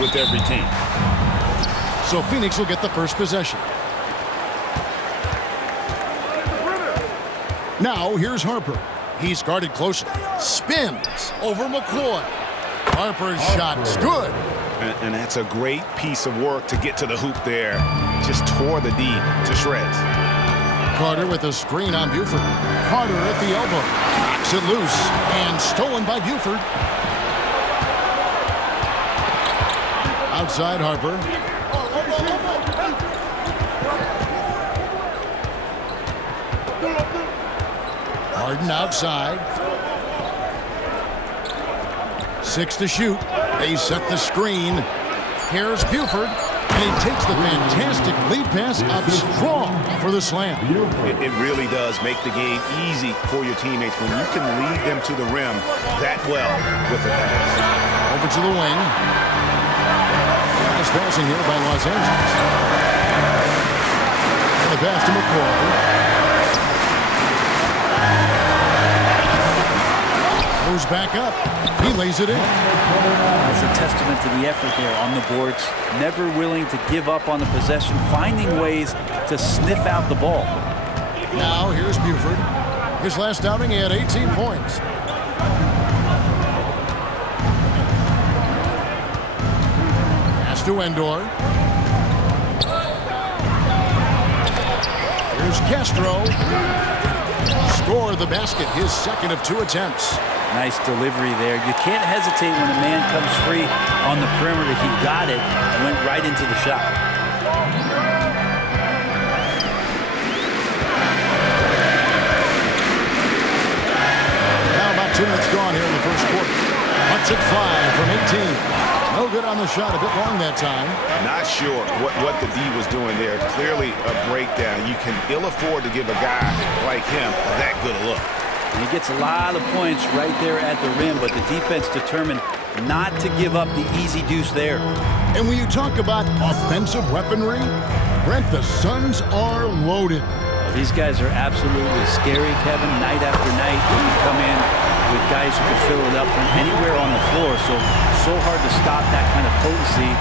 with every team. So Phoenix will get the first possession. Now here's Harper. He's guarded closely. Spins over McCoy. Harper's shot is good. And that's a great piece of work to get to the hoop there. Just tore the D to shreds. Carter with a screen on Buford. Carter at the elbow. Knocks it loose. And stolen by Buford. Outside Harper. Harden outside. 6 to shoot. They set the screen. Here's Buford. And he takes the fantastic lead pass up strong for the slam. It really does make the game easy for your teammates when you can lead them to the rim that well with a pass. Over to the wing. Nice passing here by Los Angeles. And the pass to McCoy. Goes back up. He lays it in. That's a testament to the effort there on the boards. Never willing to give up on the possession, finding ways to sniff out the ball. Now here's Buford. His last outing, he had 18 points. Pass to Endor. Here's Castro. Score the basket, his second of 2 attempts. Nice delivery there. You can't hesitate when a man comes free on the perimeter. He got it and went right into the shot. Now about 2 minutes gone here in the first quarter. Lets it fly from 18. No good on the shot, a bit long that time. Not sure what the D was doing there. Clearly a breakdown. You can ill afford to give a guy like him that good a look. And he gets a lot of points right there at the rim, but the defense determined not to give up the easy deuce there. And when you talk about offensive weaponry, Brent, the Suns are loaded. These guys are absolutely scary, Kevin, night after night. When you come in with guys who can fill it up from anywhere on the floor, so hard to stop that kind of potency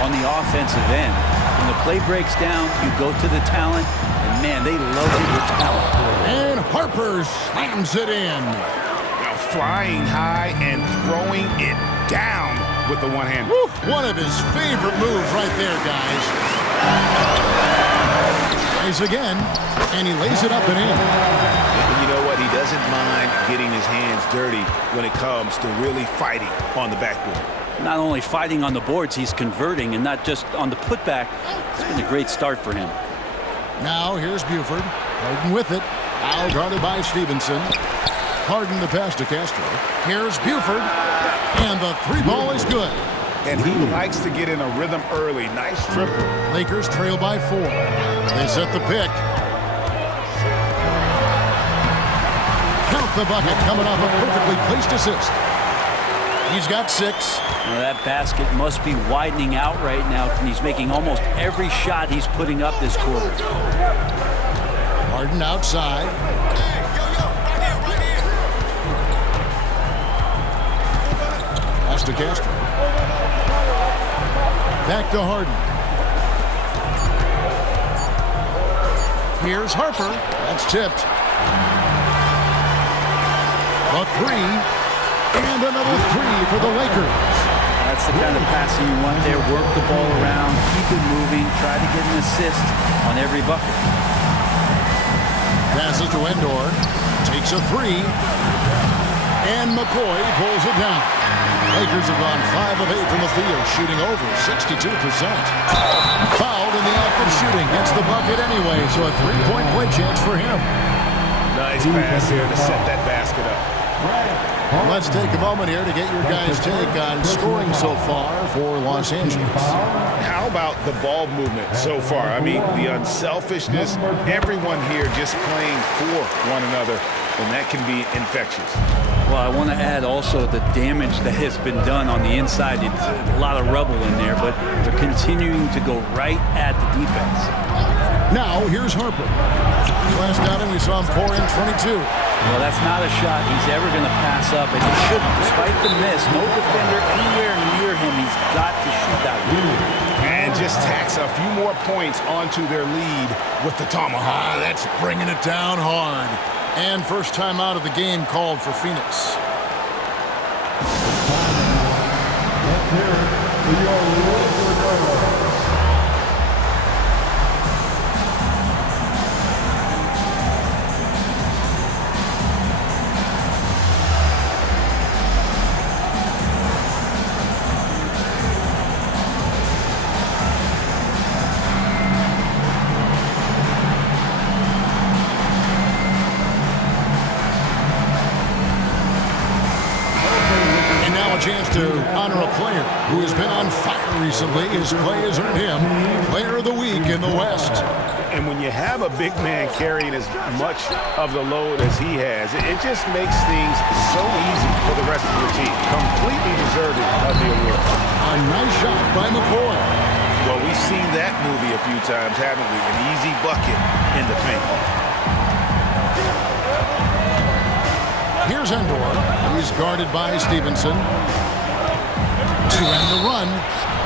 on the offensive end. When the play breaks down, you go to the talent, and man, they love your talent. And Harper slams it in. Now flying high and throwing it down with the one hand. Woo, one of his favorite moves right there, guys. Tries again, and he lays it up and in. And you know what? He doesn't mind getting his hands dirty when it comes to really fighting on the backboard. Not only fighting on the boards, he's converting, and not just on the putback. It's been a great start for him. Now here's Buford. Harden with it. Now guarded by Stevenson. Harden the pass to Castro. Here's Buford. And the 3 ball is good. And he likes to get in a rhythm early. Nice triple. Lakers trail by 4. They set the pick. Count the bucket coming off a perfectly placed assist. He's got 6. Now that basket must be widening out right now, and he's making almost every shot he's putting up this quarter. Harden outside. Pass to Castro. Back to Harden. Here's Harper. That's tipped. A 3. And another 3 for the Lakers. That's the kind of passing you want there. Work the ball around, keep it moving, try to get an assist on every bucket. Passes to Endor. Takes a 3. And McCoy pulls it down. Lakers have gone 5 of 8 from the field, shooting over 62%. Fouled in the act of shooting. Gets the bucket anyway, so a 3-point play chance for him. Nice pass here to set that basket up. Let's take a moment here to get your guys' take on scoring so far for Los Angeles. How about the ball movement so far? I mean, the unselfishness, everyone here just playing for one another, and that can be infectious. Well, I want to add also the damage that has been done on the inside. It's a lot of rubble in there, but they're continuing to go right at the defense. Now, here's Harper. Last outing, we saw him pour in 22. Well, that's not a shot he's ever going to pass up, and he shouldn't. Despite the miss, no defender anywhere near him. He's got to shoot a few more points onto their lead with the tomahawk. That's bringing it down hard. And first time out of the game called for Phoenix. Let's hear it for your Louisville Cardinals. Chance to honor a player who has been on fire recently. His play has earned him Player of the Week in the West. And when you have a big man carrying as much of the load as he has, it just makes things so easy for the rest of the team. Completely deserving of the award. A nice shot by McCoy. Well, we've seen that movie a few times, haven't we? An easy bucket in the paint. Here's Endor. He's guarded by Stevenson. To end the run.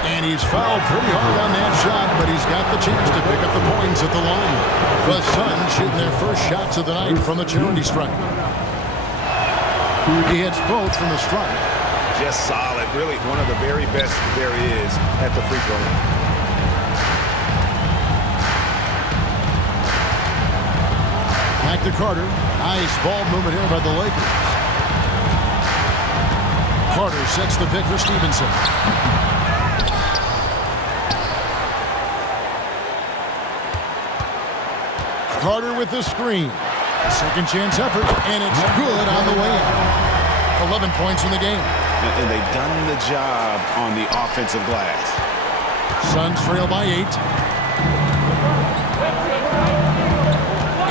And he's fouled pretty hard on that shot, but he's got the chance to pick up the points at the line. The Suns shooting their first shots of the night from the charity stripe. He hits both from the stripe. Just solid. Really one of the very best there is at the free throw line. Back to Carter. Nice ball movement here by the Lakers. Carter sets the pick for Stevenson. Carter with the screen. Second chance effort, and it's good on the way in. 11 points in the game. And they've done the job on the offensive glass. Suns trail by 8.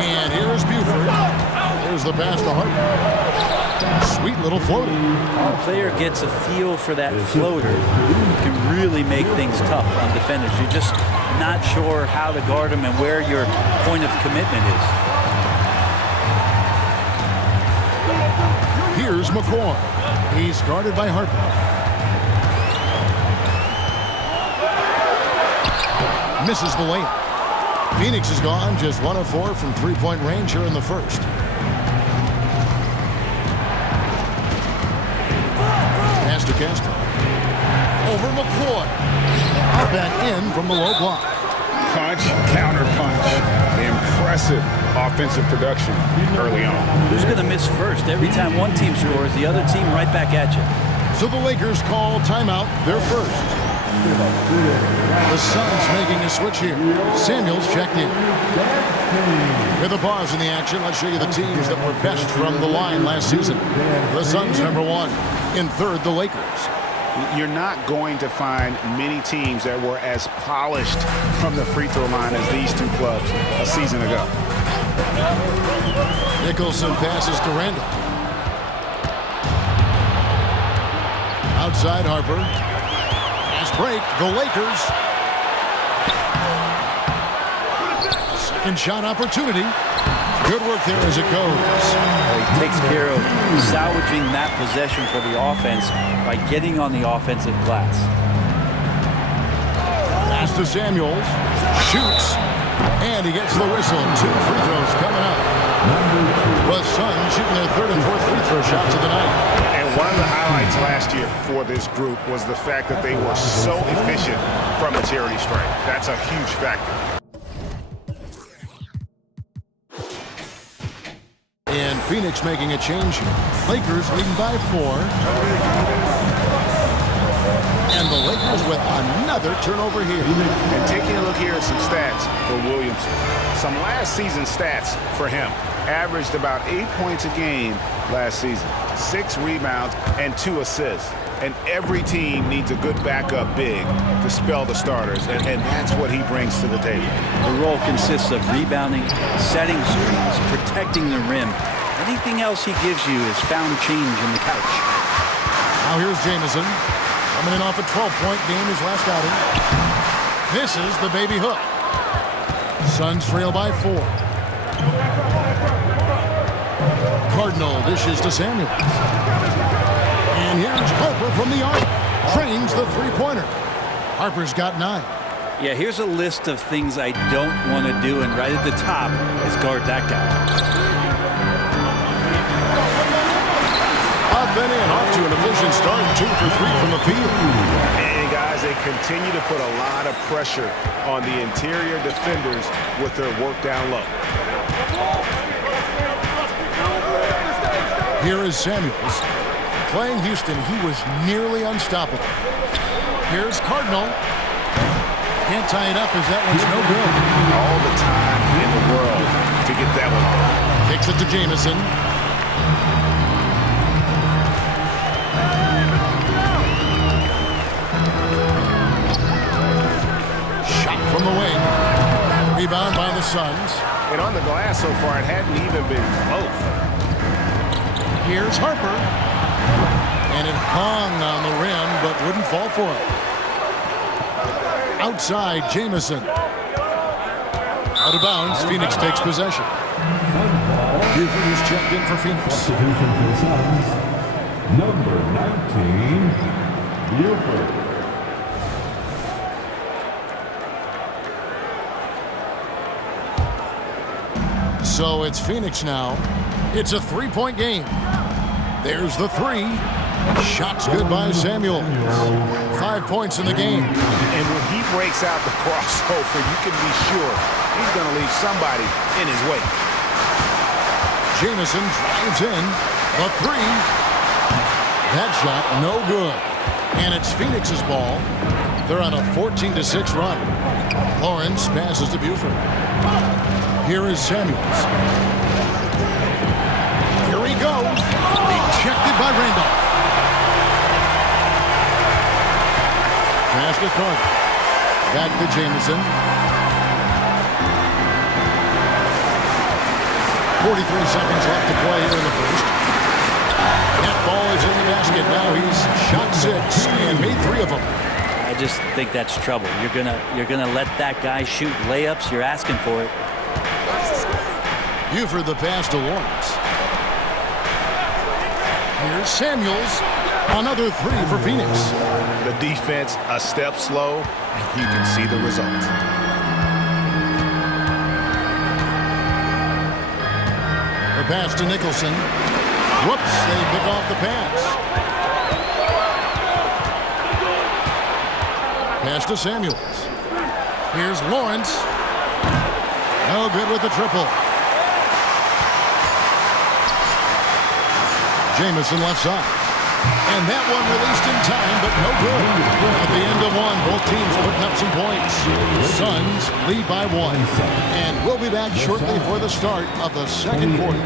And here is Buford. There's the pass to Harper. Sweet little floater. When a player gets a feel for that floater, you can really make things tough on defenders. You're just not sure how to guard them and where your point of commitment is. Here's McCoy. He's guarded by Harper. Misses the layup. Phoenix is gone, just 1 of 4 from three-point range here in the first. Pass to Castro. Over McCoy. Up and in from the low block. Punch, counter punch. Impressive offensive production early on. Who's going to miss first? Every time one team scores, the other team right back at you. So the Lakers call timeout, their first. The Suns making a switch here. Samuels checked in. With a pause in the action, let's show you the teams that were best from the line last season. The Suns #1. In third, the Lakers. You're not going to find many teams that were as polished from the free throw line as these two clubs a season ago. Nicholson passes to Randall. Outside Harper. Fast break, the Lakers. Second shot opportunity. Good work there as it goes. He takes care of salvaging that possession for the offense by getting on the offensive glass. Pass to Samuels. Shoots. And he gets the whistle. 2 free throws coming up. The Suns shooting their third and fourth free throw shots of the night. And one of the highlights last year for this group was the fact that they were so efficient from the charity stripe. That's a huge factor. And Phoenix making a change here. Lakers leading by 4. And the Lakers with another turnover here. And taking a look here at some stats for Williamson. Some last season stats for him. Averaged about 8 points a game last season. 6 rebounds and 2 assists. And every team needs a good backup big to spell the starters. And that's what he brings to the table. The role consists of rebounding, setting screens, protecting the rim. Anything else he gives you is found change in the couch. Now here's Jamison. Coming in off a 12-point game his last outing. This is the baby hook. Suns trail by 4. Cardinal dishes to Samuels. And here's Harper from the arc. Trains the three-pointer. Harper's got 9. Yeah, here's a list of things I don't want to do, and right at the top is guard that guy. Up and in, off to an efficient start, 2 for 3 from the field. And guys, they continue to put a lot of pressure on the interior defenders with their work down low. Here is Samuels. Playing Houston, he was nearly unstoppable. Here's Cardinal. Can't tie it up as that one's no good. All the time in the world to get that one off. Kicks it to Jamison. Shot from the wing. Rebound by the Suns. And on the glass so far, it hadn't even been close. Here's Harper. And it hung on the rim, but wouldn't fall for it. Outside, Jamison. Out of bounds, Phoenix takes possession. Buford is checked in for Phoenix. Substitution for the Suns, number 19, Buford. So it's Phoenix now. It's a three-point game. There's the three. Shot's good by Samuel. 5 points in the game. And when he breaks out the crossover, you can be sure he's going to leave somebody in his way. Jamison drives in. The three. That shot, no good. And it's Phoenix's ball. They're on a 14-6 run. Lawrence passes to Buford. Here is Samuels. Here he goes. Ejected by Randolph. Pass to Carter. Back to Jamison. 43 seconds left to play here in the first. That ball is in the basket. Now he's shot 6 and made 3 of them. I just think that's trouble. You're gonna let that guy shoot layups. You're asking for it. Buford the pass to Lawrence. Here's Samuels. Another 3 for Phoenix. The defense a step slow, and you can see the result. The pass to Nicholson. Whoops, they pick off the pass. Pass to Samuels. Here's Lawrence. No good with the triple. Jamison left side. And that one released in time, but no good. At the end of one, both teams putting up some points. Suns lead by 1. And we'll be back shortly for the start of the second quarter.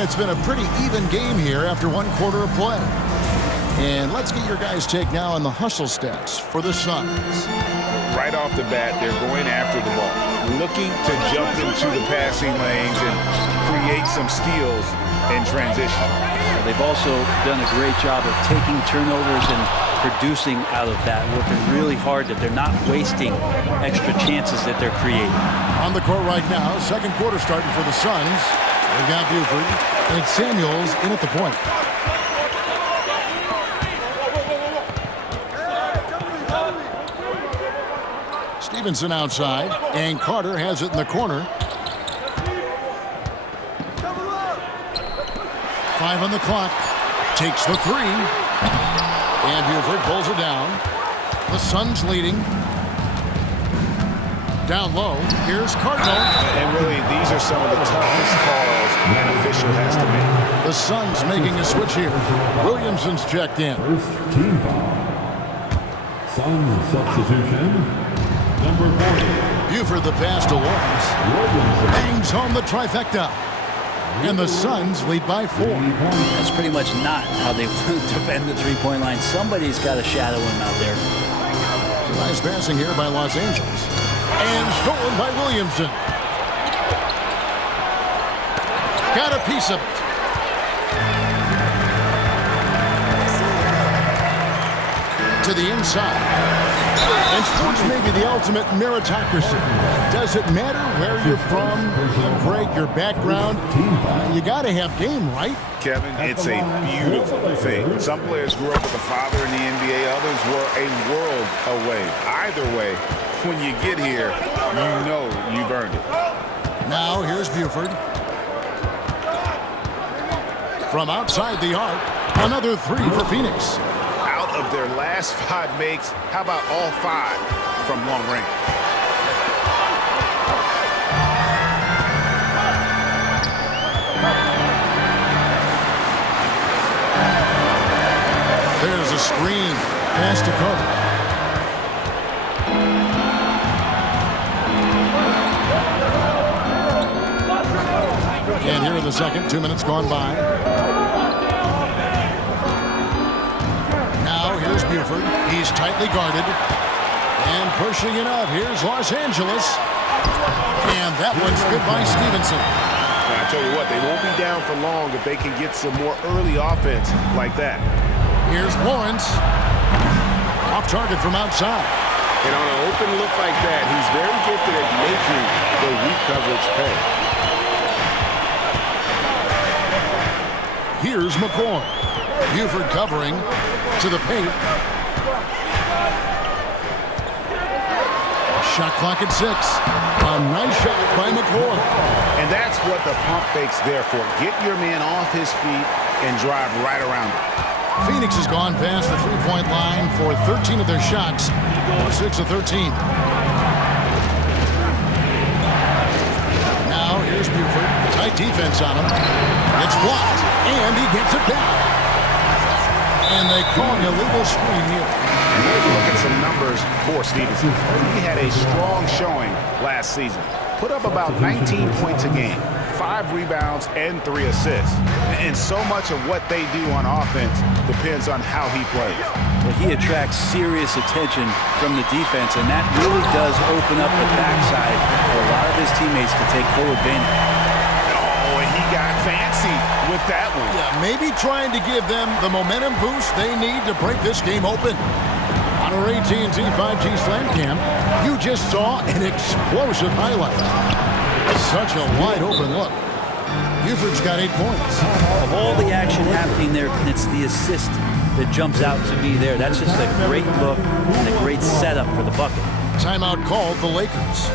It's been a pretty even game here after 1 quarter of play. And let's get your guys' take now on the hustle stats for the Suns. Right off the bat, they're going after the ball, looking to jump into the passing lanes and create some steals in transition. They've also done a great job of taking turnovers and producing out of that, working really hard that they're not wasting extra chances that they're creating. On the court right now, second quarter starting for the Suns. They've got Buford, and it's Samuels in at the point. Stevenson outside, and Carter has it in the corner. 5 on the clock. Takes the 3. And Buford pulls it down. The Suns leading. Down low, here's Cardinal. And really, these are some of the toughest calls an official has to make. The Suns making a switch here. Williamson's checked in. First team foul. Suns substitution, number 40. Buford the pass to Lawrence. Williamson. Brings home the trifecta. And the Suns lead by 4. That's pretty much not how they defend the three-point line. Somebody's got to shadow him out there. Nice passing here by Los Angeles. And stolen by Williamson. Got a piece of it. To the inside. And sports may be the ultimate meritocracy. Does it matter where you're from, Greg, your background? You got to have game, right? Kevin, it's a beautiful thing. Some players grew up with a father in the NBA. Others were a world away. Either way, when you get here, you know you've earned it. Now here's Buford. From outside the arc, another 3 for Phoenix. Out of their last 5 makes, how about all 5 from long range? There's a screen. Pass to Carter. And here in the second, 2 minutes gone by. Now here's Buford. He's tightly guarded. And pushing it up. Here's Los Angeles. And that one's good by Stevenson. I tell you what, they won't be down for long if they can get some more early offense like that. Here's Lawrence. Off target from outside. And on an open look like that, he's very gifted at making the weak coverage pay. Here's McCoy. Buford covering to the paint. Shot clock at 6. A nice shot by McCoy. And that's what the pump fake's there for. Get your man off his feet and drive right around him. Phoenix has gone past the three-point line for 13 of their shots. 6 of 13. Now here's Buford. Tight defense on him. It's blocked, and he gets it back. And they call an illegal screen here. Let's look at some numbers for Stevenson. He had a strong showing last season. Put up about 19 points a game, 5 rebounds, and 3 assists. And so much of what they do on offense depends on how he plays. Well, he attracts serious attention from the defense, and that really does open up the backside for a lot of his teammates to take full advantage. Oh, and he got fancy with that one. Yeah, maybe trying to give them the momentum boost they need to break this game open. On our AT&T 5G Slam Cam, you just saw an explosive highlight. Such a wide open look. Buford's got 8 points. Of all the action happening there, it's the assist that jumps out to me there. That's just a great look and a great setup for the bucket. Timeout called the Lakers.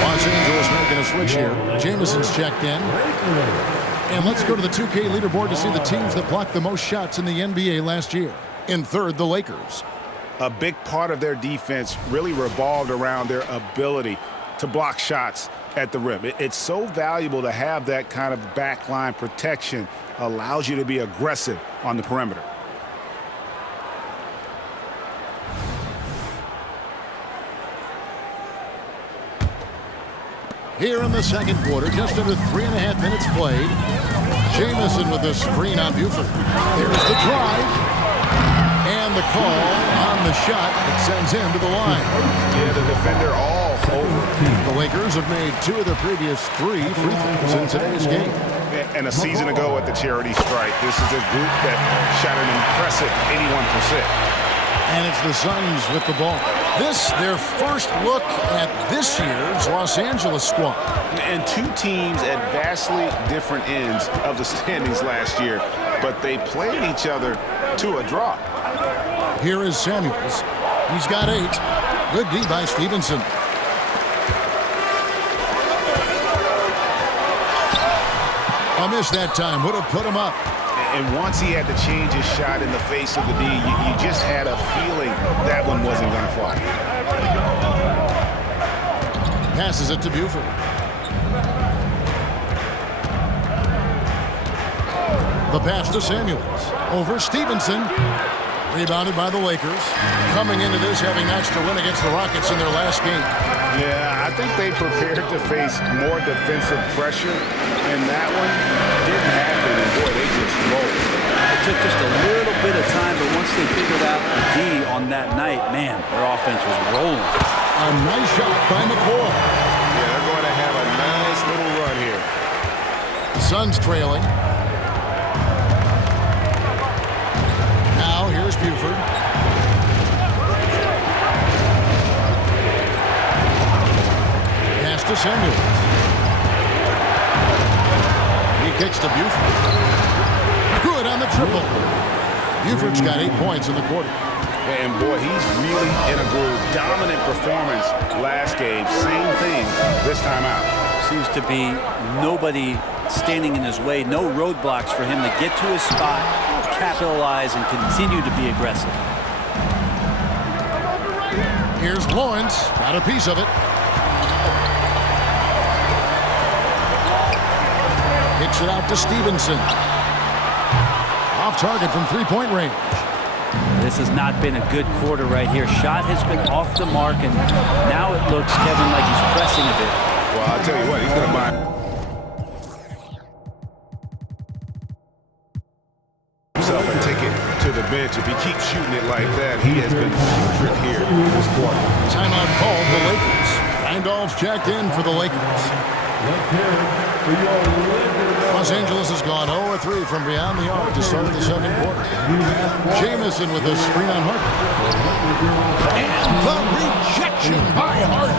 Los Angeles making a switch here. Jamison's checked in. And let's go to the 2K leaderboard to see the teams that blocked the most shots in the NBA last year. In third, the Lakers. A big part of their defense really revolved around their ability to block shots at the rim. It's so valuable to have that kind of backline protection. Allows you to be aggressive on the perimeter. Here in the second quarter, just under 3.5 minutes played. Jamison with the screen on Buford. Here's the drive. And the the call on the shot that sends him to the line. Yeah, the defender all over. The Lakers have made 2 of their previous 3 free throws in today's game. And a season ago at the charity stripe, this is a group that shot an impressive 81%. And it's the Suns with the ball. This, their first look at this year's Los Angeles squad. And 2 teams at vastly different ends of the standings last year, but they played each other to a draw. Here is Samuels. He's got 8. Good D by Stevenson. A miss that time would have put him up. And once he had to change his shot in the face of the D, you just had a feeling that one wasn't going to fly. Passes it to Buford. The pass to Samuels. Over Stevenson. Rebounded by the Lakers. Coming into this having matched a win against the Rockets in their last game. Yeah, I think they prepared to face more defensive pressure, and that one didn't happen, and boy, they just rolled. It took just a little bit of time, but once they figured out the D on that night, man, their offense was rolling. A nice shot by McCoy. Yeah, they're going to have a nice little run here. The Suns trailing. Now here's Buford. Pass to Samuels. He kicks to Buford. Good on the triple. Buford's got 8 points in the quarter. And boy, he's really in a groove. Dominant performance last game. Same thing this time out. Seems to be nobody standing in his way. No roadblocks for him to get to his spot, capitalize, and continue to be aggressive. Here's Lawrence. Got a piece of it. Kicks it out to Stevenson. Off target from 3-point range. This has not been a good quarter right here. Shot has been off the mark, and now it looks, Kevin, like he's pressing a bit. Well, I'll tell you what, he's going to buy himself a ticket to the bench. If he keeps shooting it like that, he has been putrid here this quarter. Timeout called the Lakers. Randolph checked in for the Lakers. Los Angeles has gone 0-3 from beyond the arc to start the second quarter. Jamison with a screen on Harden. And the rejection by Harden.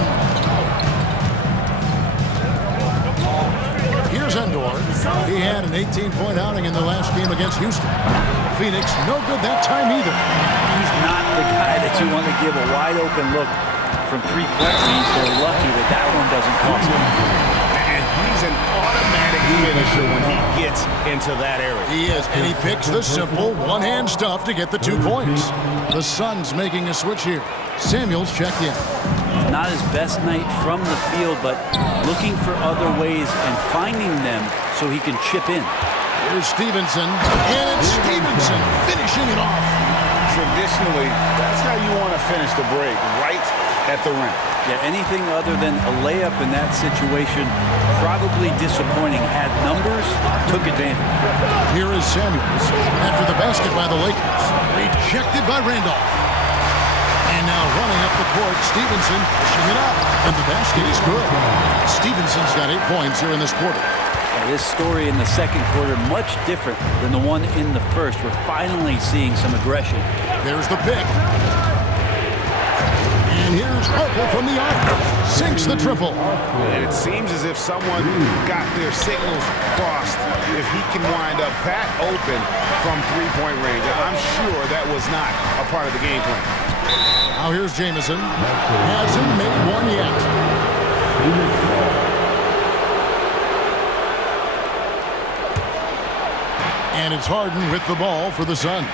Here's Endor. He had an 18-point outing in the last game against Houston. Phoenix, no good that time either. He's not the guy that you want to give a wide-open look from 3-point range. They're lucky that that one doesn't cost him. And he's an automatic finisher when he gets into that area. He is, and he picks the simple one-hand stuff to get the 2 points. The Suns making a switch here. Samuels checked in. Not his best night from the field, but looking for other ways and finding them so he can chip in. Here's Stevenson, and it's Stevenson finishing it off. Traditionally, that's how you want to finish the break, right at the rim. Yeah, anything other than a layup in that situation, probably disappointing. Had numbers, took advantage. Here is Samuels after the basket by the Lakers. Rejected by Randolph. And now running up the court, Stevenson pushing it up. And the basket is good. Stevenson's got 8 points here in this quarter. This story in the second quarter, much different than the one in the first. We're finally seeing some aggression. There's the pick. And here's Harper from the arc. Sinks the triple. And it seems as if someone got their signals crossed. If he can wind up that open from 3-point range, I'm sure that was not a part of the game plan. Now here's Jamison. Hasn't made one yet. And it's Harden with the ball for the Suns.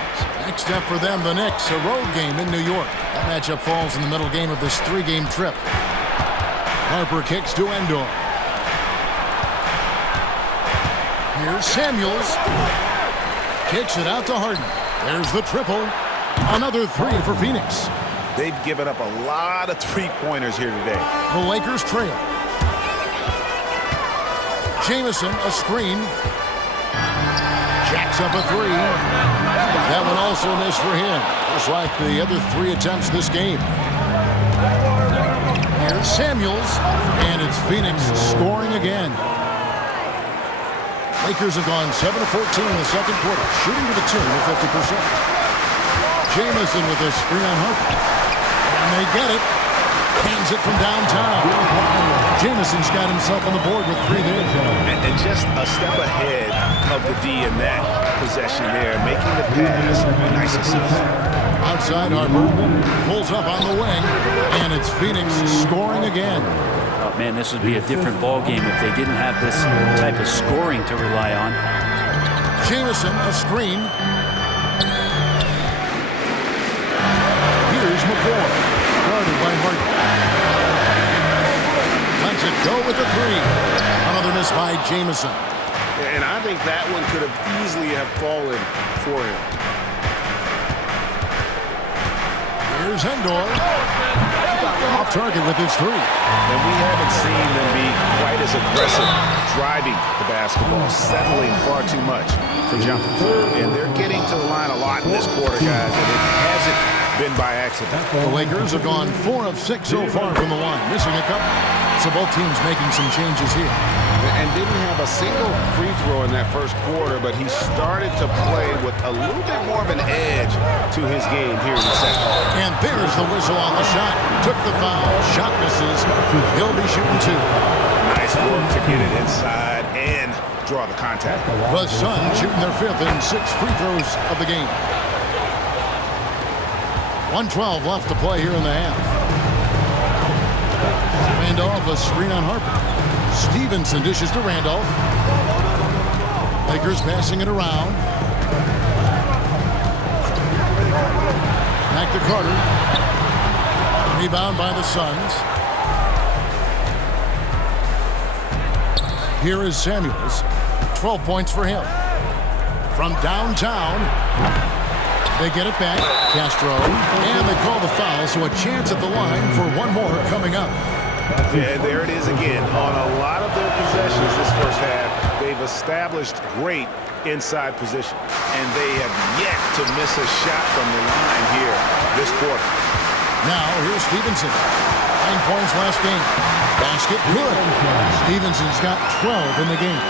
Next up for them, the Knicks, a road game in New York. That matchup falls in the middle game of this 3-game trip. Harper kicks to Endor. Here's Samuels. Kicks it out to Harden. There's the triple. Another 3 for Phoenix. They've given up a lot of 3-pointers here today. The Lakers trail. Jamison, a screen. Jacks up a 3. That one also missed for him, just like the other 3 attempts this game. Here's Samuels, and it's Phoenix scoring again. Lakers have gone 7 of 14 in the second quarter, shooting to the tune of 50%. Jamison with a screen on Harper. And they get it. Hands it from downtown. Jamison's got himself on the board with 3 there. And just a step ahead of the D in that possession there, making the pass. Nice assist. Outside Harper. Pulls up on the wing. And it's Phoenix scoring again. Oh, man, this would be a different ball game if they didn't have this type of scoring to rely on. Jamison, a screen. Here's McCoy. Guarded by Harden. Lets it go with the 3. Another miss by Jamison. And I think that one could have easily have fallen for him. Here's Endor. Off target with his 3. And we haven't seen them be quite as aggressive driving the basketball, settling far too much for jumpers. And they're getting to the line a lot in this quarter, guys, and it hasn't been by accident. The Lakers have gone 4 of 6 so far from the line, missing a couple. So both teams making some changes here. And didn't have a single free throw in that first quarter, but he started to play with a little bit more of an edge to his game here in the second. And there's the whistle on the shot. Took the foul. Shot misses. He'll be shooting 2. Nice work to get it inside and draw the contact. The Suns shooting their 5th and 6th free throws of the game. 1:12 left to play here in the half. Randolph, a screen on Harper. Stevenson dishes to Randolph. Lakers passing it around. Back to Carter. Rebound by the Suns. Here is Samuels. 12 points for him. From downtown. They get it back. Castro. And they call the foul, so a chance at the line for one more coming up. Yeah, there it is again. On a lot of their possessions this first half, they've established great inside position. And they have yet to miss a shot from the line here this quarter. Now, here's Stevenson. 9 points last game. Basket good. Stevenson's got 12 in the game.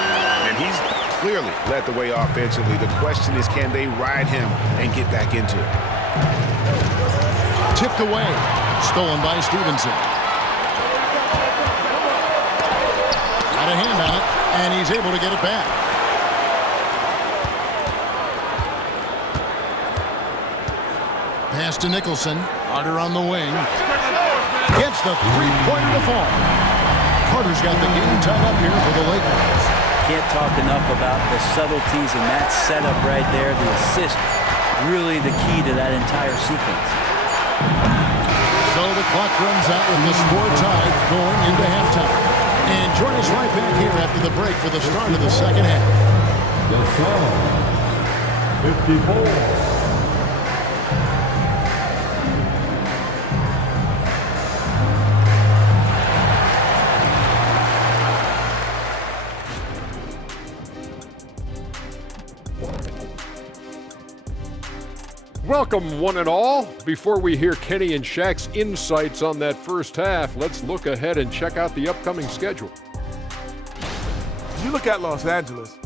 And he's clearly led the way offensively. The question is, can they ride him and get back into it? Tipped away. Stolen by Stevenson. Got a hand on it, and he's able to get it back. Pass to Nicholson. Carter on the wing. Gets the three-pointer to fall. Carter's got the game tied up here for the Lakers. Can't talk enough about the subtleties in that setup right there. The assist, really the key to that entire sequence. So the clock runs out with the score tied going into halftime. And join us right back here after the break for the start of the second half. The Suns, 54. Welcome, one and all. Before we hear Kenny and Shaq's insights on that first half, let's look ahead and check out the upcoming schedule. You look at Los Angeles,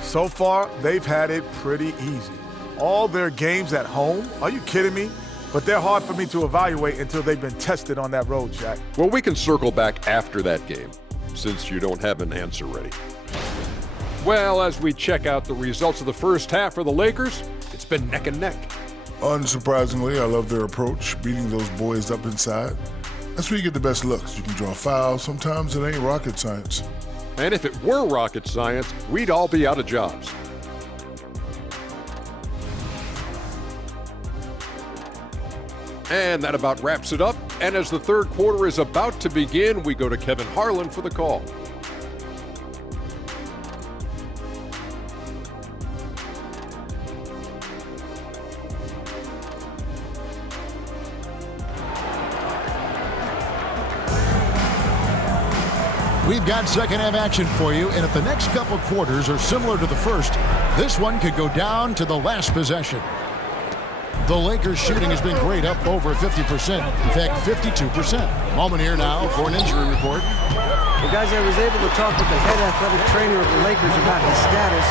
so far they've had it pretty easy. All their games at home, are you kidding me? But they're hard for me to evaluate until they've been tested on that road, Shaq. Well, we can circle back after that game, since you don't have an answer ready. Well, as we check out the results of the first half for the Lakers, it's been neck and neck. Unsurprisingly, I love their approach, beating those boys up inside. That's where you get the best looks. You can draw fouls. Sometimes it ain't rocket science. And if it were rocket science, we'd all be out of jobs. And that about wraps it up. And as the third quarter is about to begin, we go to Kevin Harlan for the call. We've got second half action for you, and if the next couple quarters are similar to the first, this one could go down to the last possession. The Lakers' shooting has been great, up over 50%. In fact, 52%. Moment here now for an injury report. Well, guys, I was able to talk with the head athletic trainer of the Lakers about his status.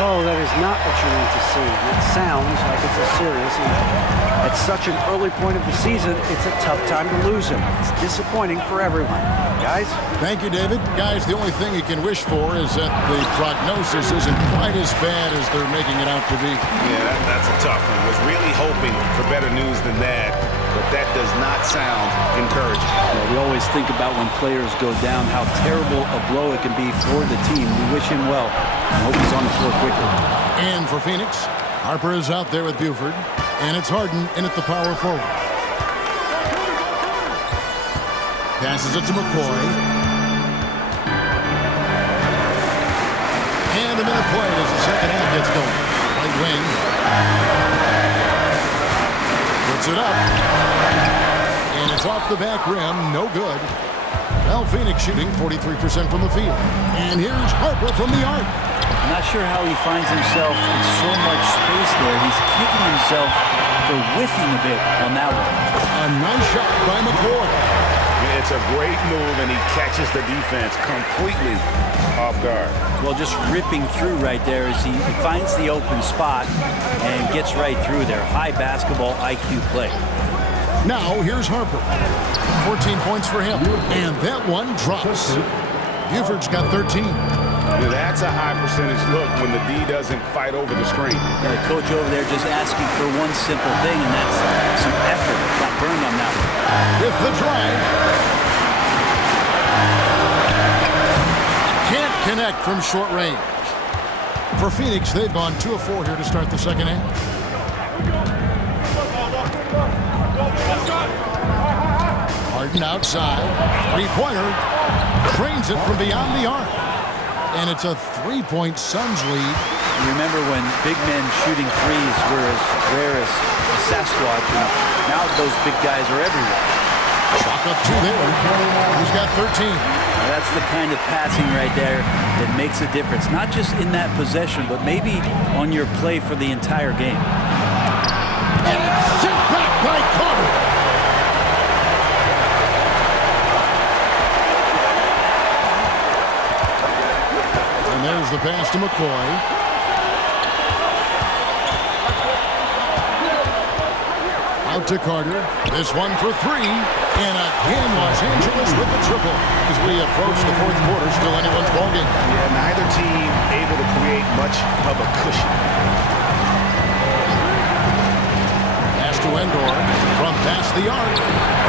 Oh, that is not what you want to see. It sounds like it's a serious injury. At such an early point of the season, it's a tough time to lose him. It's disappointing for everyone. Guys? Thank you, David. Guys, the only thing you can wish for is that the prognosis isn't quite as bad as they're making it out to be. Yeah, that's a tough one. Was really hoping for better news than that, but that does not sound encouraging. Yeah, we always think about when players go down, how terrible a blow it can be for the team. We wish him well. I hope he's on the floor quickly. And for Phoenix, Harper is out there with Buford, and it's Harden in at the power forward. Passes it to McCoy. And a minute played as the second half gets going. Right wing. Puts it up. And it's off the back rim. No good. Well, Phoenix shooting 43% from the field. And here's Harper from the arc. I'm not sure how he finds himself in so much space there. He's kicking himself for whiffing a bit on that one. A nice shot by McCoy. It's a great move, and he catches the defense completely off guard. Well, just ripping through right there as he finds the open spot and gets right through there. High basketball IQ play. Now, here's Harper. 14 points for him. And that one drops. Buford's got 13. That's a high percentage look when the D doesn't fight over the screen. The coach over there just asking for one simple thing, and that's some effort. Got burned on that one. With the drive. Can't connect from short range. For Phoenix, they've gone 2 of 4 here to start the second half. Harden outside. Three-pointer. Drains it from beyond the arc. And it's a 3-point Suns lead. Remember when big men shooting threes were as rare as a Sasquatch, and now those big guys are everywhere. Chalk up 2 there. He's got 13. Now that's the kind of passing right there that makes a difference, not just in that possession, but maybe on your play for the entire game. And it's sent back by Carter. There's the pass to McCoy. Out to Carter. This one for 3. And again, Los Angeles with the triple. As we approach the fourth quarter, still anyone's ballgame. Yeah, neither team able to create much of a cushion. Pass to Endor. From past the arc.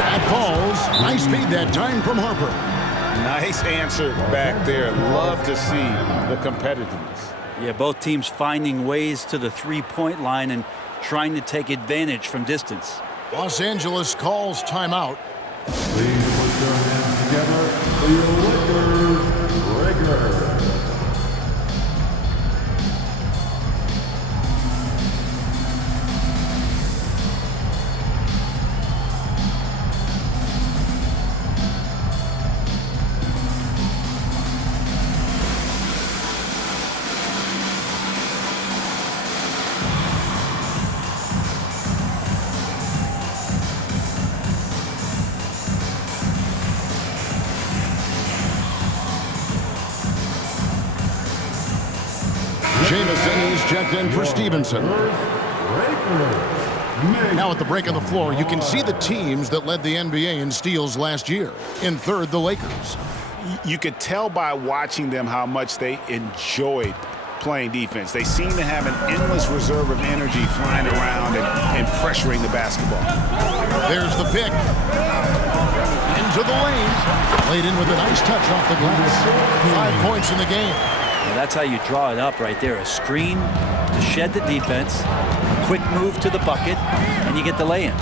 That falls. Nice feed that time from Harper. Nice answer back there. Love to see the competitiveness. Yeah, both teams finding ways to the three-point line and trying to take advantage from distance. Los Angeles calls timeout. Please put your hands together for your Lakers. Jamison is checked in for Stevenson. Now at the break on the floor, you can see the teams that led the NBA in steals last year. In third, the Lakers. You could tell by watching them how much they enjoyed playing defense. They seem to have an endless reserve of energy flying around and pressuring the basketball. There's the pick. Into the lane. Laid in with a nice touch off the glass. 5 points in the game. Well, that's how you draw it up right there. A screen to shed the defense, a quick move to the bucket, and you get the lay-in.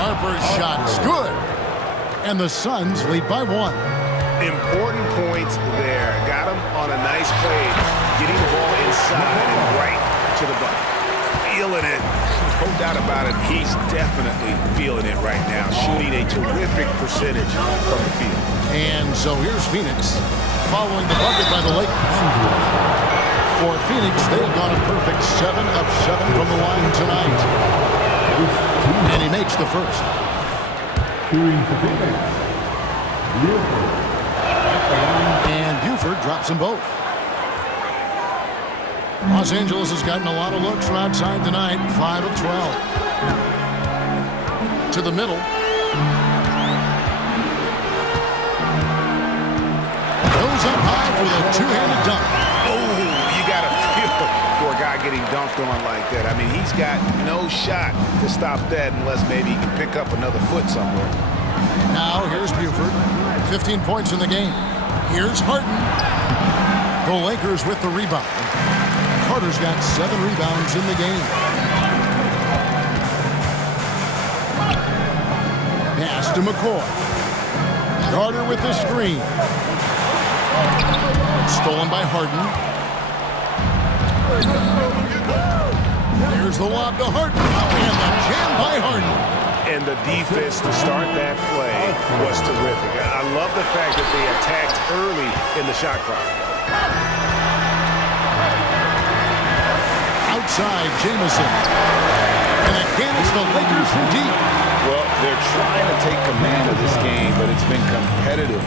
Harper's shot is good. And the Suns lead by 1. Important points there. Got him on a nice play, getting the ball inside and right to the bucket. Feeling it. No doubt about it. He's definitely feeling it right now. Shooting a terrific percentage from the field. And so here's Phoenix following the bucket by the Lakers. For Phoenix, they have gone a perfect 7 of 7 from the line tonight. And he makes the first. Shooting for Phoenix, Buford. And Buford drops them both. Los Angeles has gotten a lot of looks from outside tonight, 5 of 12. To the middle. Goes up high for the two-handed dunk. Oh, you got to feel for a guy getting dunked on like that. I mean, he's got no shot to stop that unless maybe he can pick up another foot somewhere. Now here's Buford. 15 points in the game. Here's Harden. The Lakers with the rebound. Carter's got 7 rebounds in the game. Pass to McCoy. Carter with the screen. Stolen by Harden. There's the lob to Harden. And the jam by Harden. And the defense to start that play was terrific. I love the fact that they attacked early in the shot clock. Outside, Jamison. And again, it's the Lakers from deep. Well, they're trying to take command of this game, but it's been competitive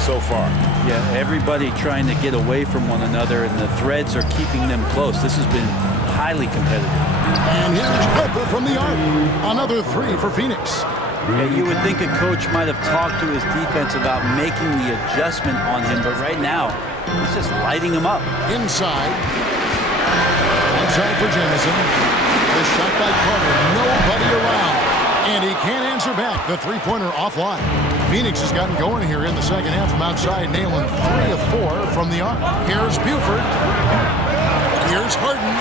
so far. Yeah, everybody trying to get away from one another, and the threads are keeping them close. This has been highly competitive. And here's Harper from the arc. Another 3 for Phoenix. Yeah, you would think a coach might have talked to his defense about making the adjustment on him, but right now, he's just lighting him up. Inside. Outside for Jamison. The shot by Carter. Nobody around. And he can't answer back. The three-pointer offline. Phoenix has gotten going here in the second half from outside, nailing 3 of 4 from the arc. Here's Buford. Here's Harden.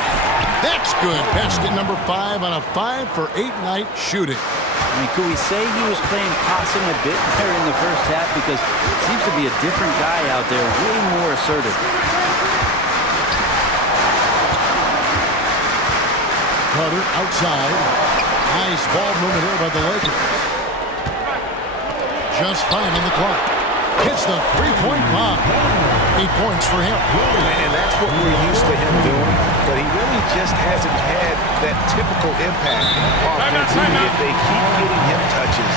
That's good. Basket number 5 on a 5-for-8 night shooting. I mean, could we say he was playing possum a bit there in the first half? Because it seems to be a different guy out there, way more assertive. Carter outside. Nice ball movement here by the Lakers. Just 5 on the clock. Hits the three-point bomb. 8 points for him. And that's what we're used to him doing, but he really just hasn't had that typical impact offensively. If they keep getting him touches,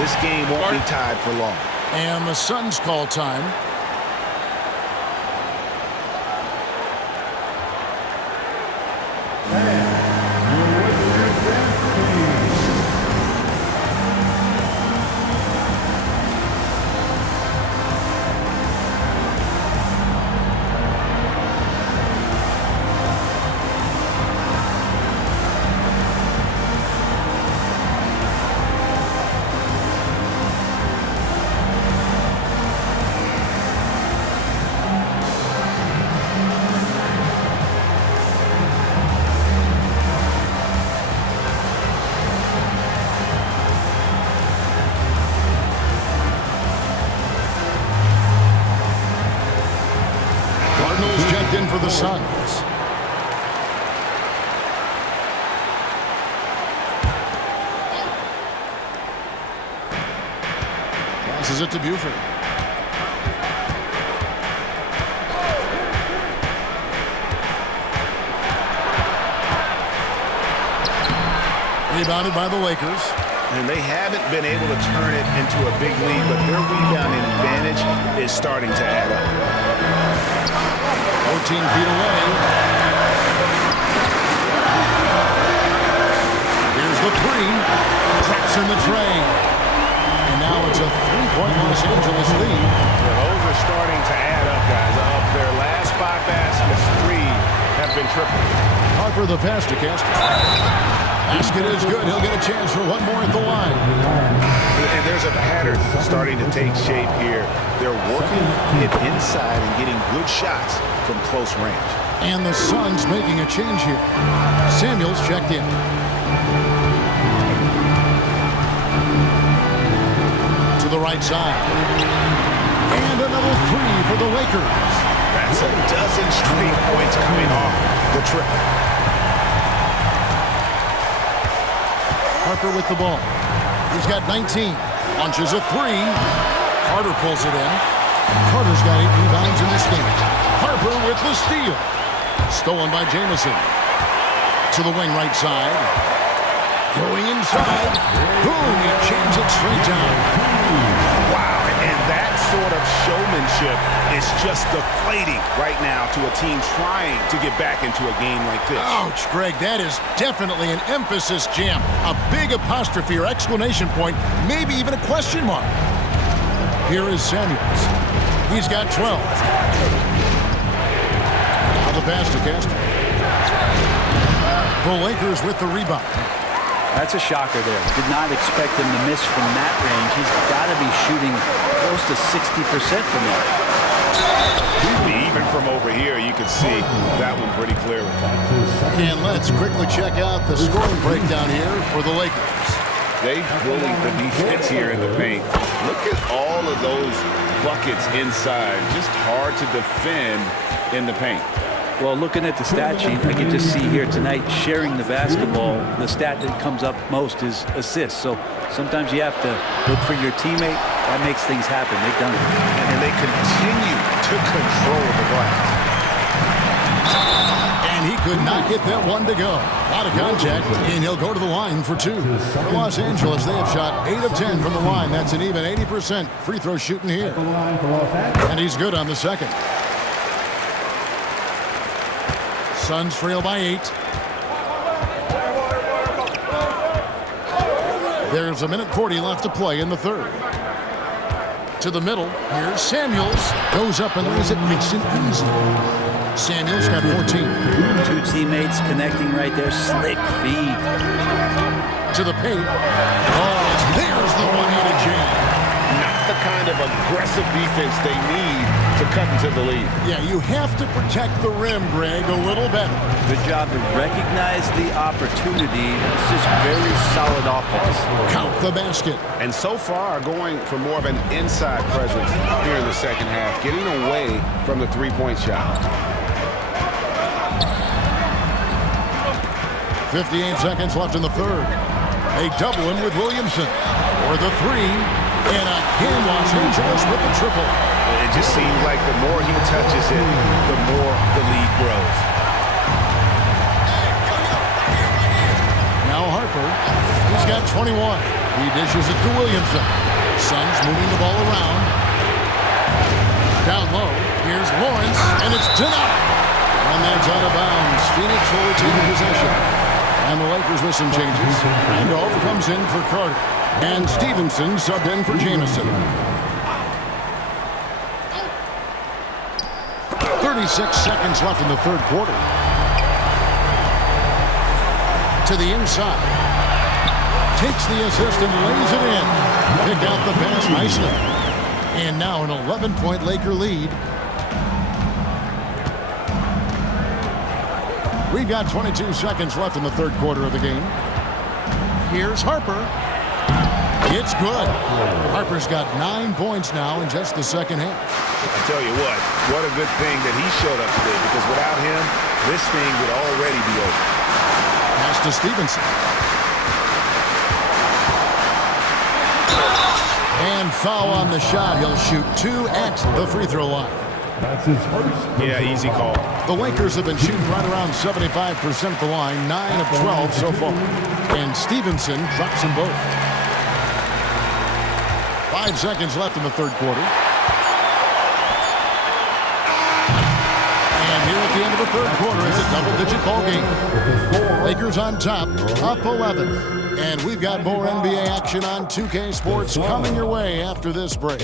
this game won't be tied for long. And the Suns call time. In for the Suns. Passes it to Buford. Rebounded by the Lakers. And they haven't been able to turn it into a big lead, but their rebounding advantage is starting to add up. 14 feet away. Here's the 3. Traps in the tray. And now it's a 3-point Los Angeles lead. Yeah, those are starting to add up, guys. Of their last 5 baskets, 3 have been tripled. Harper the pass to Castro. Basket is good. He'll get a chance for one more at the line. And there's a pattern starting to take shape here. They're working it inside and getting good shots from close range. And the Suns making a change here. Samuels checked in. To the right side. And another 3 for the Lakers. That's a dozen straight points coming off the triple. Harper with the ball. He's got 19. Launches a 3. Carter pulls it in. Carter's got 8 rebounds in this game. Harper with the steal. Stolen by Jamison. To the wing right side. Going inside. Boom! He jams it straight down. Wow, and that sort of showmanship is just deflating right now to a team trying to get back into a game like this. Ouch, Greg, that is definitely an emphasis jam. A big apostrophe or exclamation point, maybe even a question mark. Here is Samuels. He's got 12. Now the pass to Castro. The Lakers with the rebound. That's a shocker there. Did not expect him to miss from that range. He's got to be shooting close to 60% from there. Even from over here, you can see that one pretty clearly. And let's quickly check out the scoring breakdown here for the Lakers. They bullied the defense here in the paint. Look at all of those buckets inside. Just hard to defend in the paint. Well, looking at the stat sheet, I can just see here tonight sharing the basketball. The stat that comes up most is assists. So sometimes you have to look for your teammate. That makes things happen. They've done it. And they continue to control the glass. And he could not get that one to go. Out of contact, and he'll go to the line for 2. For Los Angeles, they have shot 8 of 10 from the line. That's an even 80% free throw shooting here. And he's good on the second. Suns trail by 8. There's 1:40 left to play in the third. To the middle, here's Samuels. Goes up and lays it nice and easy. Samuels got 14. 2 teammates connecting right there. Slick feed. To the paint. Oh, there's the one-handed jam. Not the kind of aggressive defense they need to cut into the lead. Yeah, you have to protect the rim, Greg, a little better. Good job to recognize the opportunity. It's just very solid offense. Count the basket. And so far, going for more of an inside presence here in the second half, getting away from the three-point shot. 58 seconds left in the third. They double him with Williamson. For the 3. And again, Los Angeles with the triple. It just seems like the more he touches it, the more the lead grows. Now Harper. He's got 21. He dishes it to Williamson. Suns moving the ball around. Down low. Here's Lawrence. And it's denied. And that's out of bounds. Phoenix will retain possession. And the Lakers with some changes. Randolph comes in for Carter. And Stevenson subbed in for Jamison. 36 seconds left in the third quarter. To the inside. Takes the assist and lays it in. Picked out the pass nicely. And now an 11-point Laker lead. We've got 22 seconds left in the third quarter of the game. Here's Harper. It's good. Harper's got 9 points now in just the second half. I tell you what a good thing that he showed up today, because without him, this thing would already be over. Pass to Stevenson. And foul on the shot. He'll shoot 2 at the free throw line. That's his first. Yeah, easy call. The Lakers have been shooting right around 75% at the line, 9 of 12 so far. And Stevenson drops them both. 5 seconds left in the third quarter. And here at the end of the third quarter, it's a double-digit ball game. Lakers on top, up 11. And we've got more NBA action on 2K Sports coming your way after this break.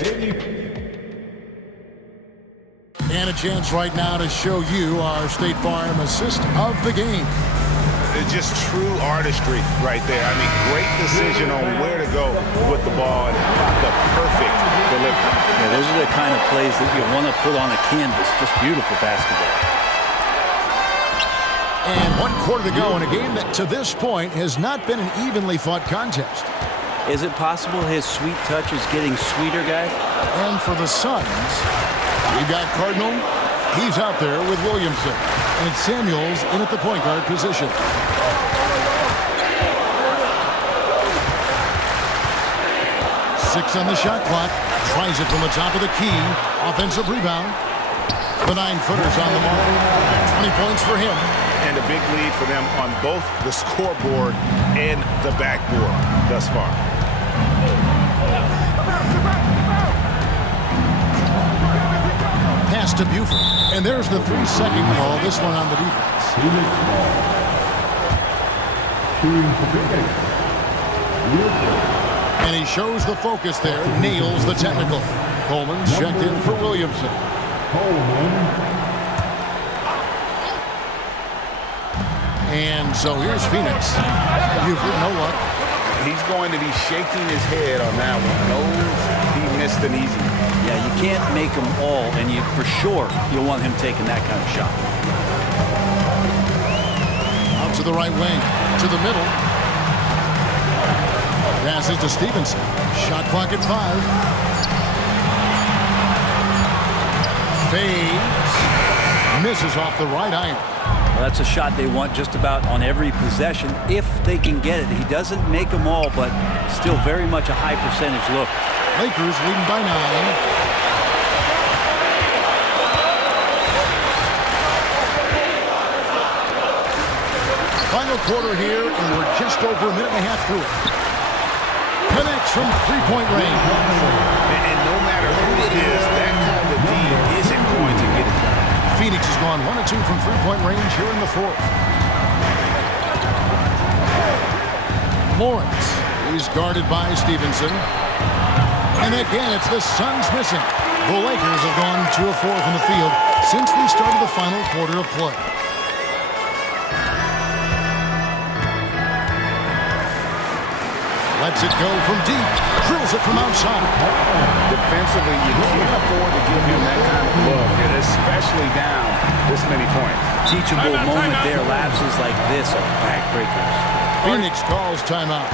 And a chance right now to show you our State Farm assist of the game. It's just true artistry right there. I mean, great decision on where to go with the ball and the perfect delivery. Yeah, those are the kind of plays that you want to put on a canvas. Just beautiful basketball. And 1 quarter to go in a game that to this point has not been an evenly fought contest. Is it possible his sweet touch is getting sweeter, guys? And for the Suns, we've got Cardinal. He's out there with Williamson. And it's Samuels in at the point guard position. Six on the shot clock. Tries it from the top of the key. Offensive rebound. The 9-footer's on the mark. 20 points for him. And a big lead for them on both the scoreboard and the backboard thus far. Pass to Buford. And there's the 3-second call, this one on the defense. And he shows the focus there, nails the technical. Coleman checked in for Williamson. And so here's Phoenix. Buford, no luck. He's going to be shaking his head on that one. Knows he missed an easy one. Yeah, you can't make them all, and you for sure you'll want him taking that kind of shot. Out to the right wing, to the middle. Passes to Stevenson. Shot clock at 5. Fades. Misses off the right iron. Well, that's a shot they want just about on every possession if they can get it. He doesn't make them all, but still very much a high percentage look. Lakers leading by 9. Final quarter here, and we're just over a minute and a half through it. Connects from three-point range. And no matter who it is, that kind of D isn't going to get it done. Phoenix has gone 1 of 2 from three-point range here in the fourth. Lawrence. He's guarded by Stevenson. And again, it's the Suns missing. The Lakers have gone 2 of 4 from the field since we started the final quarter of play. Lets it go from deep. Drills it from outside. Defensively, you can't afford to give him that kind of look, and especially down this many points. Teachable moment there. Lapses like this are backbreakers. Phoenix calls timeout.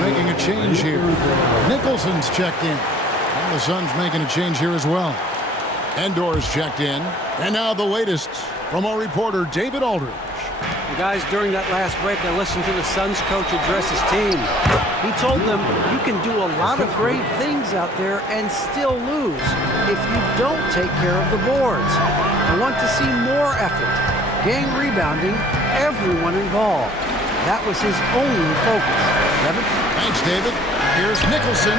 Making a change here. Nicholson's checked in. And the Suns making a change here as well. Endor's checked in. And now the latest from our reporter, David Aldridge. Well, guys, during that last break, I listened to the Suns coach address his team. He told them, you can do a lot of great things out there and still lose if you don't take care of the boards. I want to see more effort, gang rebounding, everyone involved. That was his only focus. Kevin? Thanks, David. Here's Nicholson.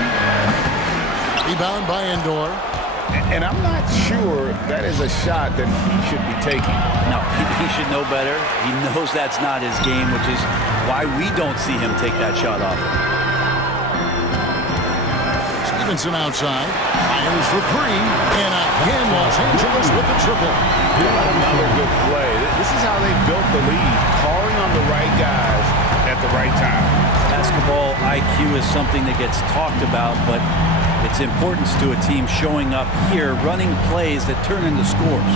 Rebound by Endor. And I'm not sure that is a shot that he should be taking. No, he should know better. He knows that's not his game, which is why we don't see him take that shot off. Stevenson outside. Fires for 3. And again, Los Angeles with the triple. Another good play. This is how they built the lead, calling on the right guys at the right time. Basketball IQ is something that gets talked about, but its importance to a team showing up here, running plays that turn into scores.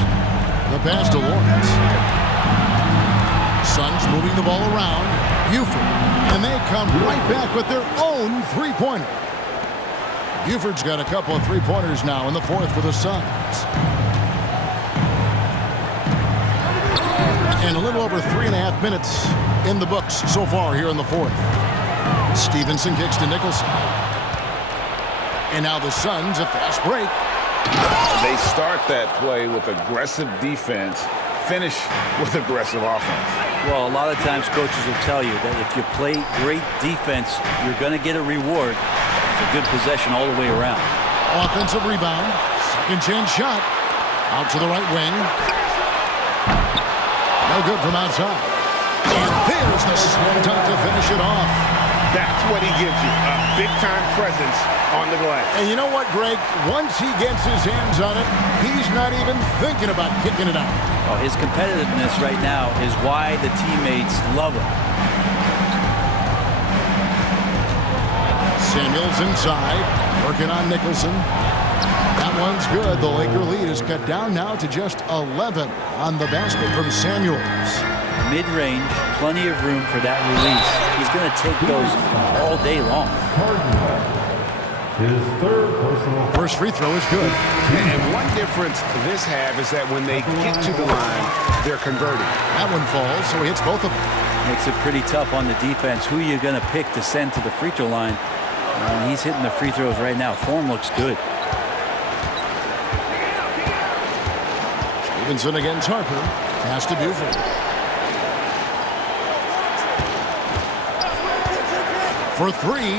The pass to Lawrence. Suns moving the ball around. Buford. And they come right back with their own three-pointer. Buford's got a couple of three-pointers now in the fourth for the Suns. And a little over 3.5 minutes in the books so far here in the fourth. Stevenson kicks to Nicholson. And now the Suns, a fast break. They start that play with aggressive defense, finish with aggressive offense. Well, a lot of times coaches will tell you that if you play great defense, you're going to get a reward. It's a good possession all the way around. Offensive rebound. Second chance shot. Out to the right wing. No good from outside. And there's the slam dunk to finish it off. That's what he gives you, a big-time presence on the glass. And you know what, Greg? Once he gets his hands on it, he's not even thinking about kicking it out. Oh, his competitiveness right now is why the teammates love him. Samuels inside, working on Nicholson. That one's good. The Laker lead is cut down now to just 11 on the basket from Samuels. Mid-range, plenty of room for that release. He's going to take those all day long. His third personal foul. First free throw is good. And one difference this have is that when they get to the line, they're converting. That one falls, so he hits both of them. Makes it pretty tough on the defense. Who are you going to pick to send to the free throw line? He's hitting the free throws right now. Form looks good. Stevenson against Harper. Pass to Buford. For three.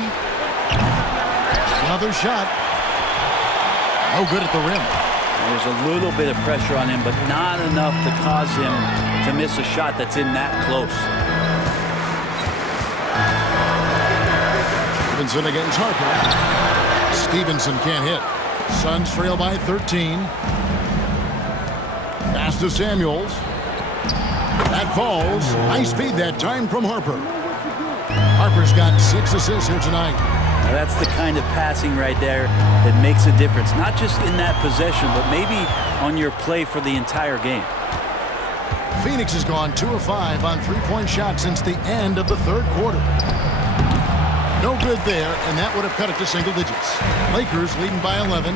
Another shot. No good at the rim. There's a little bit of pressure on him, but not enough to cause him to miss a shot that's in that close. Stevenson against Harper. Stevenson can't hit. Suns trail by 13. Pass to Samuels. That falls. Nice feed that time from Harper. Harper's got 6 assists here tonight. Now that's the kind of passing right there that makes a difference. Not just in that possession, but maybe on your play for the entire game. Phoenix has gone 2 of 5 on three-point shots since the end of the third quarter. No good there, and that would have cut it to single digits. Lakers leading by 11.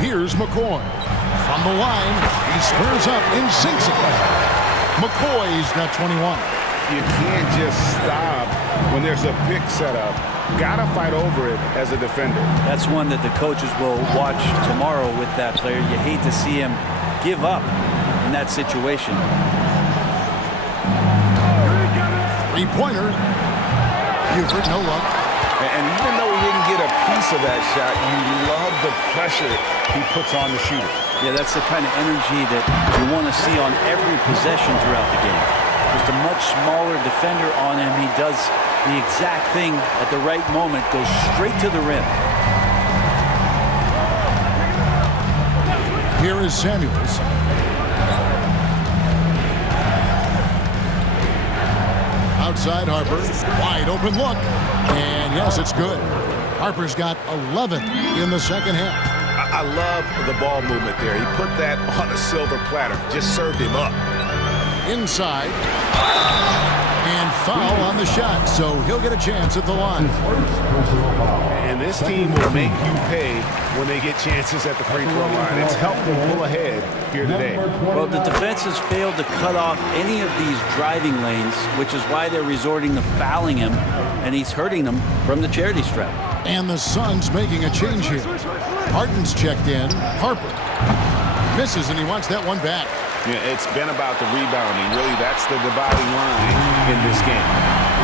Here's McCoy. From the line, he spurs up and sinks it. McCoy's got 21. You can't just stop when there's a pick set up. Gotta fight over it as a defender. That's one that the coaches will watch tomorrow with that player. You hate to see him give up in that situation. Three-pointer. Buford, no luck. And even though he didn't get a piece of that shot, you love the pressure he puts on the shooter. Yeah, that's the kind of energy that you want to see on every possession throughout the game. Just a much smaller defender on him. He does the exact thing at the right moment, goes straight to the rim. Here is Samuels. Outside Harper, wide open look, and yes, it's good. Harper's got 11 in the second half. I love the ball movement there. He put that on a silver platter, just served him up. Inside, and foul on the shot, so he'll get a chance at the line. And this team will make you pay when they get chances at the free throw line. It's helped them pull ahead here today. Well, the defense has failed to cut off any of these driving lanes, which is why they're resorting to fouling him, and he's hurting them from the charity stripe. And the Suns making a change here. Harden's checked in. Harper misses, and he wants that one back. Yeah, it's been about the rebounding. Really, that's the dividing line in this game.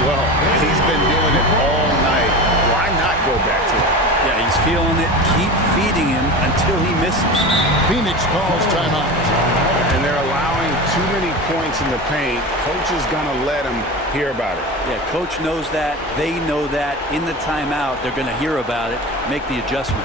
Well, he's been doing it all night. Why not go back to it? Yeah, he's feeling it. Keep feeding him until he misses. Phoenix calls timeout. And they're allowing too many points in the paint. Coach is going to let him hear about it. Yeah, coach knows that. They know that. In the timeout, they're going to hear about it, make the adjustment.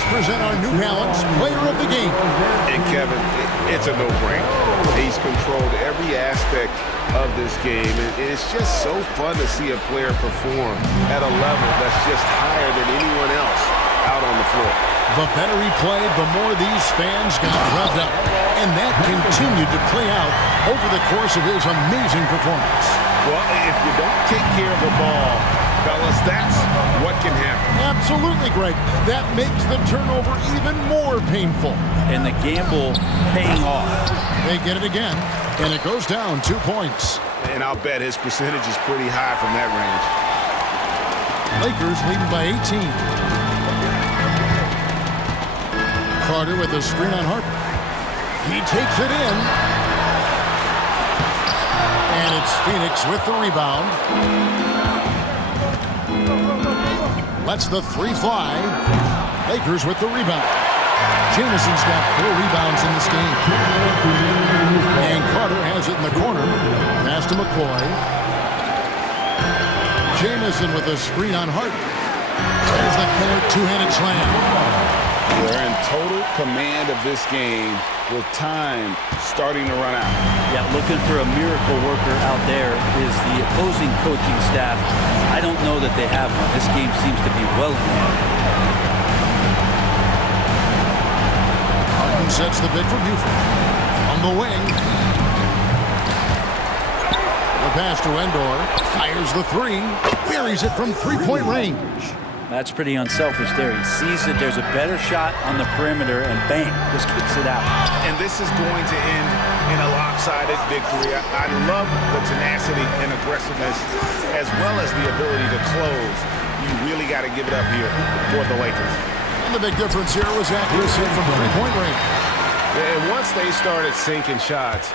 Let's present our New Balance Player of the Game. And Kevin, it's a no-brainer. He's controlled every aspect of this game, and it's just so fun to see a player perform at a level that's just higher than anyone else out on the floor. The better he played, the more these fans got revved up. And that continued to play out over the course of his amazing performance. Well, if you don't take care of the ball, fellas, that's what can happen. Absolutely, Greg. That makes the turnover even more painful. And the gamble paying off. They get it again, and it goes down 2 points. And I'll bet his percentage is pretty high from that range. Lakers leading by 18. Carter with a screen on Harper. He takes it in. And it's Phoenix with the rebound. Lets the three fly. Lakers with the rebound. Jameson's got 4 rebounds in this game. And Carter has it in the corner. Pass to McCoy. Jameson with a screen on Hart. There's the killer two-handed slam. They're in total command of this game with time starting to run out. Yeah, looking for a miracle worker out there is the opposing coaching staff. I don't know that they have one. This game seems to be well in hand. Harden sets the big for Buford. On the wing. The pass to Endor. Fires the three. Buries it from three-point range. That's pretty unselfish there. He sees that there's a better shot on the perimeter and bang, just kicks it out. And this is going to end in a lopsided victory. I love the tenacity and aggressiveness as well as the ability to close. You really got to give it up here for the Lakers. And the big difference here was accuracy from three-point range. And once they started sinking shots,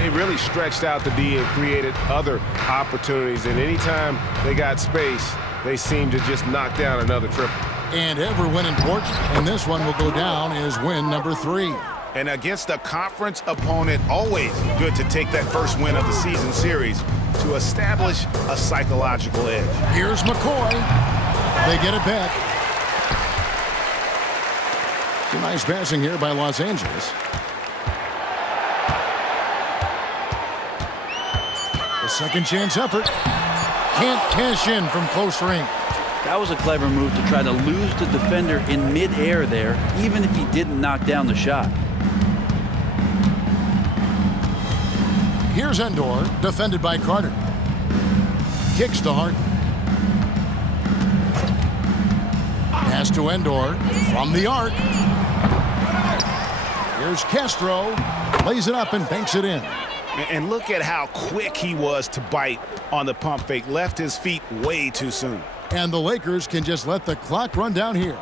it really stretched out the D and created other opportunities. And anytime they got space, they seem to just knock down another triple. And every win important, and this one will go down as win number 3. And against a conference opponent, always good to take that first win of the season series to establish a psychological edge. Here's McCoy. They get it back. Some nice passing here by Los Angeles. A second chance effort. Can't cash in from close range. That was a clever move to try to lose the defender in midair there, even if he didn't knock down the shot. Here's Endor, defended by Carter. Kicks to Harden. Pass to Endor from the arc. Here's Castro. Lays it up and banks it in. And look at how quick he was to bite on the pump fake. Left his feet way too soon. And the Lakers can just let the clock run down here.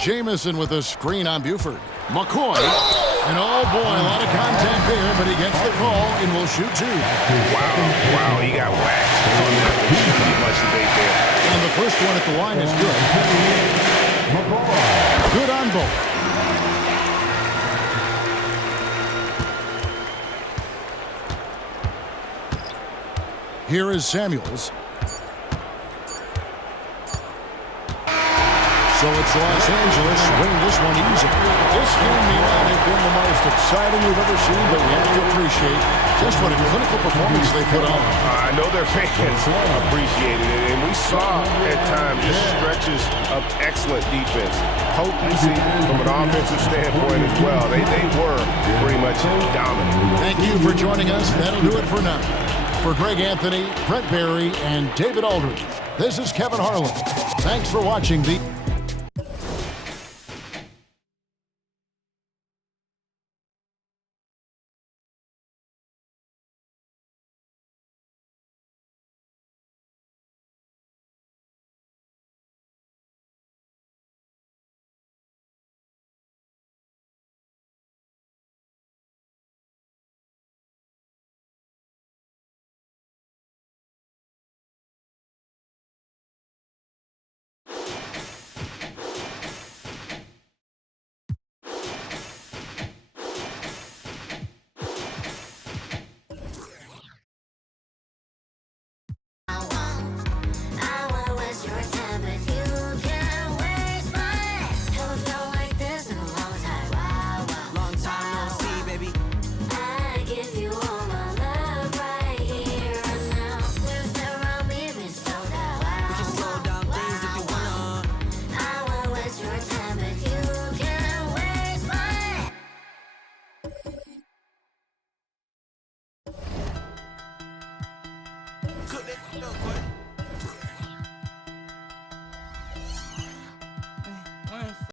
Jameson with a screen on Buford. McCoy. And oh boy, a lot of contact there, but he gets the call and will shoot 2. Wow, he got whacked on that. There shouldn't be much debate there. And the first one at the line is good. Good on both. Here is Samuels. So it's Los Angeles winning this one easy. This game may not have been the most exciting we've ever seen, but we have to appreciate just what a clinical performance they put on. I know their fans appreciated it, and we saw at times just stretches of excellent defense. Potency from an offensive standpoint as well. They were pretty much dominant. Thank you for joining us. That'll do it for now. For Greg Anthony, Brent Barry, and David Aldridge, this is Kevin Harlan. Thanks for watching the